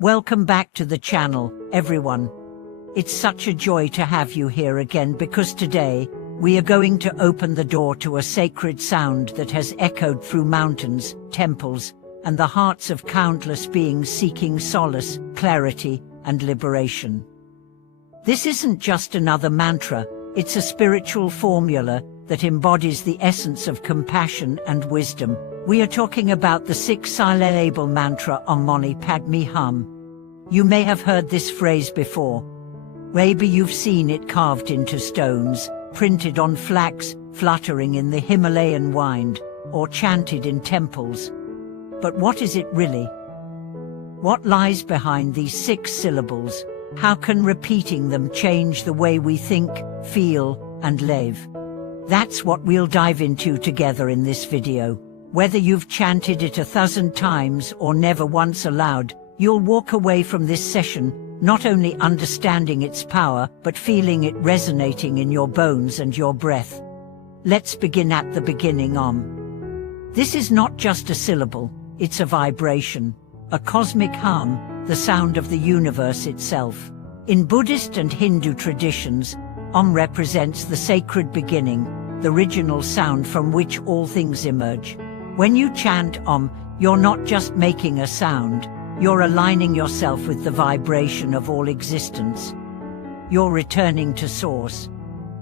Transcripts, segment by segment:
Welcome back to the channel, everyone. It's such a joy to have you here again because today, we are going to open the door to a sacred sound that has echoed through mountains, temples, and the hearts of countless beings seeking solace, clarity, and liberation. This isn't just another mantra, it's a spiritual formula that embodies the essence of compassion and wisdom. We are talking about the 6-syllable mantra Om Mani Padme Hum. You may have heard this phrase before. Maybe you've seen it carved into stones, printed on flags, fluttering in the Himalayan wind, or chanted in temples. But what is it really? What lies behind these 6 syllables? How can repeating them change the way we think, feel, and live? That's what we'll dive into together in this video. Whether you've chanted it 1,000 times or never once aloud, you'll walk away from this session not only understanding its power, but feeling it resonating in your bones and your breath. Let's begin at the beginning. Om. This is not just a syllable, it's a vibration, a cosmic hum, the sound of the universe itself. In Buddhist and Hindu traditions, Om represents the sacred beginning, the original sound from which all things emerge. When you chant Om, you're not just making a sound, you're aligning yourself with the vibration of all existence. You're returning to source.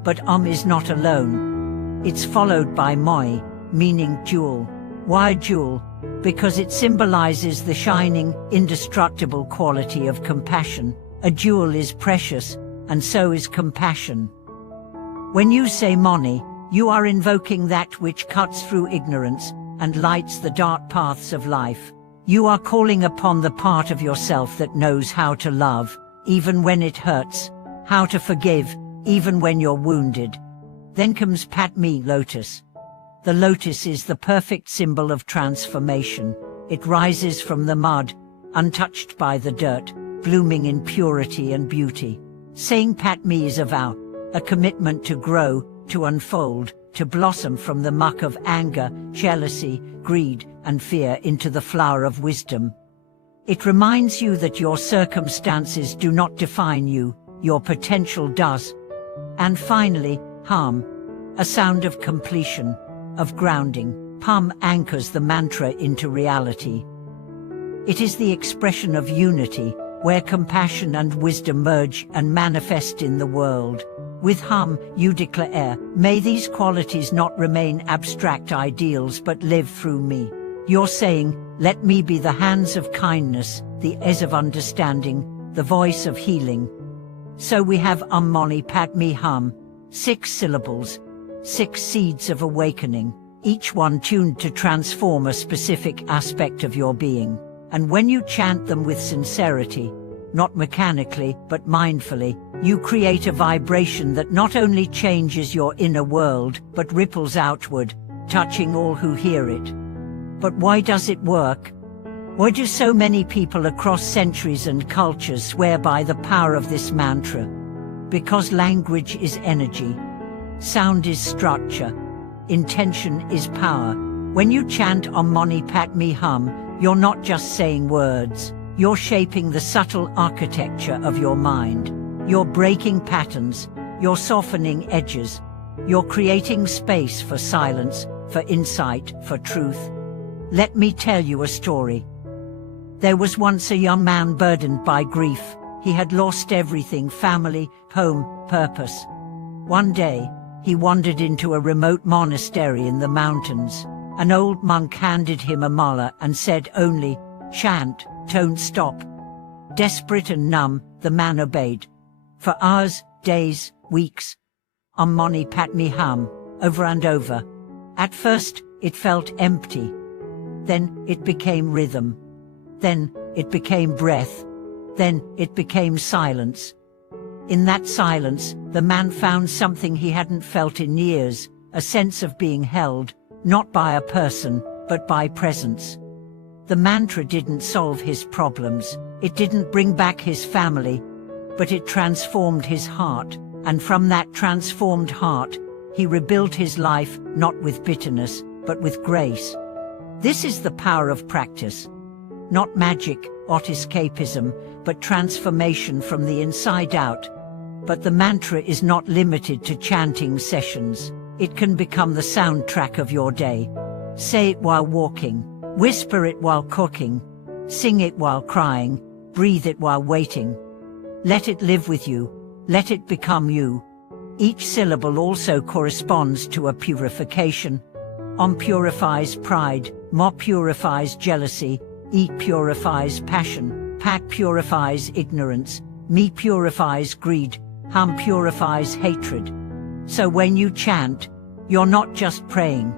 But Om is not alone. It's followed by Moi, meaning jewel. Why jewel? Because it symbolizes the shining, indestructible quality of compassion. A jewel is precious, and so is compassion. When you say Mani, you are invoking that which cuts through ignorance and lights the dark paths of life. You are calling upon the part of yourself that knows how to love, even when it hurts, how to forgive, even when you're wounded. Then comes Padme, lotus. The lotus is the perfect symbol of transformation. It rises from the mud, untouched by the dirt, blooming in purity and beauty. Saying Padme is a vow, a commitment to grow, to unfold, to blossom from the muck of anger, jealousy, greed, and fear into the flower of wisdom. It reminds you that your circumstances do not define you, your potential does. And finally, Hum, a sound of completion, of grounding. Hum anchors the mantra into reality. It is the expression of unity, where compassion and wisdom merge and manifest in the world. With Hum, you declare, may these qualities not remain abstract ideals but live through me. You're saying, let me be the hands of kindness, the ears of understanding, the voice of healing. So we have Om Mani Padme Hum, 6 syllables, 6 seeds of awakening, each one tuned to transform a specific aspect of your being. And when you chant them with sincerity, not mechanically but mindfully, you create a vibration that not only changes your inner world, but ripples outward, touching all who hear it. But why does it work? Why do so many people across centuries and cultures swear by the power of this mantra? Because language is energy. Sound is structure. Intention is power. When you chant Om Mani Padme Hum, you're not just saying words. You're shaping the subtle architecture of your mind. You're breaking patterns. You're softening edges. You're creating space for silence, for insight, for truth. Let me tell you a story. There was once a young man burdened by grief. He had lost everything: family, home, purpose. One day, he wandered into a remote monastery in the mountains. An old monk handed him a mala and said only, chant, don't stop. Desperate and numb, the man obeyed. For hours, days, weeks, Om Mani Padme Hum, over and over. At first, it felt empty. Then, it became rhythm. Then, it became breath. Then, it became silence. In that silence, the man found something he hadn't felt in years, a sense of being held, not by a person, but by presence. The mantra didn't solve his problems, it didn't bring back his family, but it transformed his heart, and from that transformed heart, he rebuilt his life, not with bitterness, but with grace. This is the power of practice. Not magic, not escapism, but transformation from the inside out. But the mantra is not limited to chanting sessions. It can become the soundtrack of your day. Say it while walking, whisper it while cooking, sing it while crying, breathe it while waiting. Let it live with you, let it become you. Each syllable also corresponds to a purification. Om purifies pride, Mo purifies jealousy, E purifies passion, Pat purifies ignorance, Me purifies greed, Hum purifies hatred. So when you chant, you're not just praying.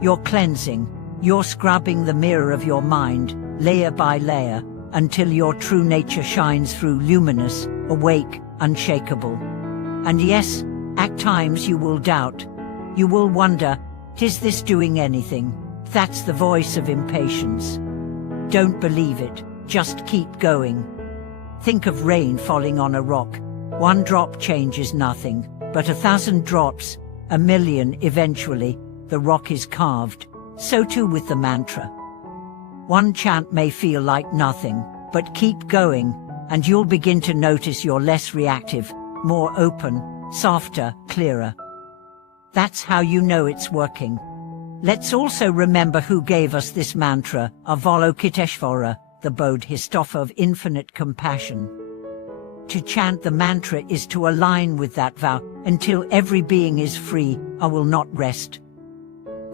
You're cleansing, you're scrubbing the mirror of your mind, layer by layer, until your true nature shines through, luminous, awake, unshakable. And yes, at times you will doubt. You will wonder, is this doing anything? That's the voice of impatience. Don't believe it, just keep going. Think of rain falling on a rock. One drop changes nothing, but 1,000 drops, 1,000,000 eventually, the rock is carved. So too with the mantra. One chant may feel like nothing, but keep going, and you'll begin to notice you're less reactive, more open, softer, clearer. That's how you know it's working. Let's also remember who gave us this mantra, Avalokiteshvara, the Bodhisattva of infinite compassion. To chant the mantra is to align with that vow, until every being is free, I will not rest.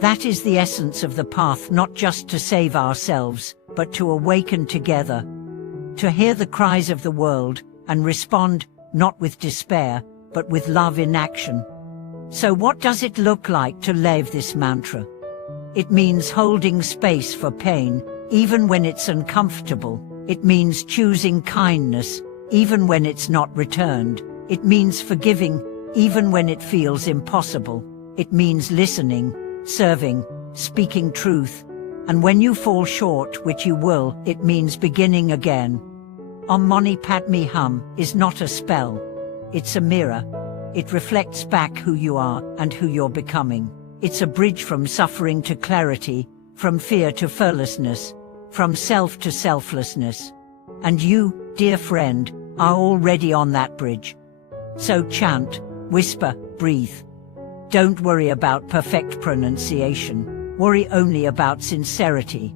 That is the essence of the path, not just to save ourselves, but to awaken together. To hear the cries of the world, and respond, not with despair, but with love in action. So what does it look like to live this mantra? It means holding space for pain, even when it's uncomfortable. It means choosing kindness, even when it's not returned. It means forgiving, even when it feels impossible. It means listening, serving, speaking truth. And when you fall short, which you will, it means beginning again. Om Mani Padme Hum is not a spell. It's a mirror. It reflects back who you are and who you're becoming. It's a bridge from suffering to clarity, from fear to fearlessness, from self to selflessness. And you, dear friend, are already on that bridge. So chant, whisper, breathe. Don't worry about perfect pronunciation. Worry only about sincerity.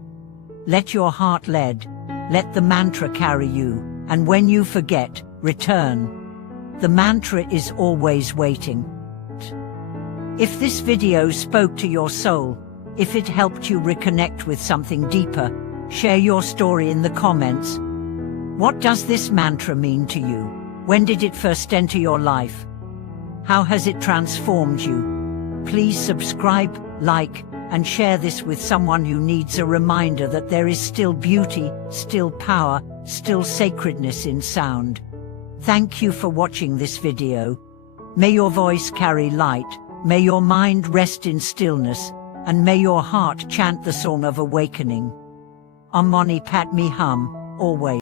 Let your heart lead. Let the mantra carry you. And when you forget, return. The mantra is always waiting. If this video spoke to your soul, if it helped you reconnect with something deeper, share your story in the comments. What does this mantra mean to you? When did it first enter your life? How has it transformed you? Please subscribe, like, and share this with someone who needs a reminder that there is still beauty, still power, still sacredness in sound. Thank you for watching this video. May your voice carry light, may your mind rest in stillness, and may your heart chant the song of awakening. Om Mani Padme Hum, always.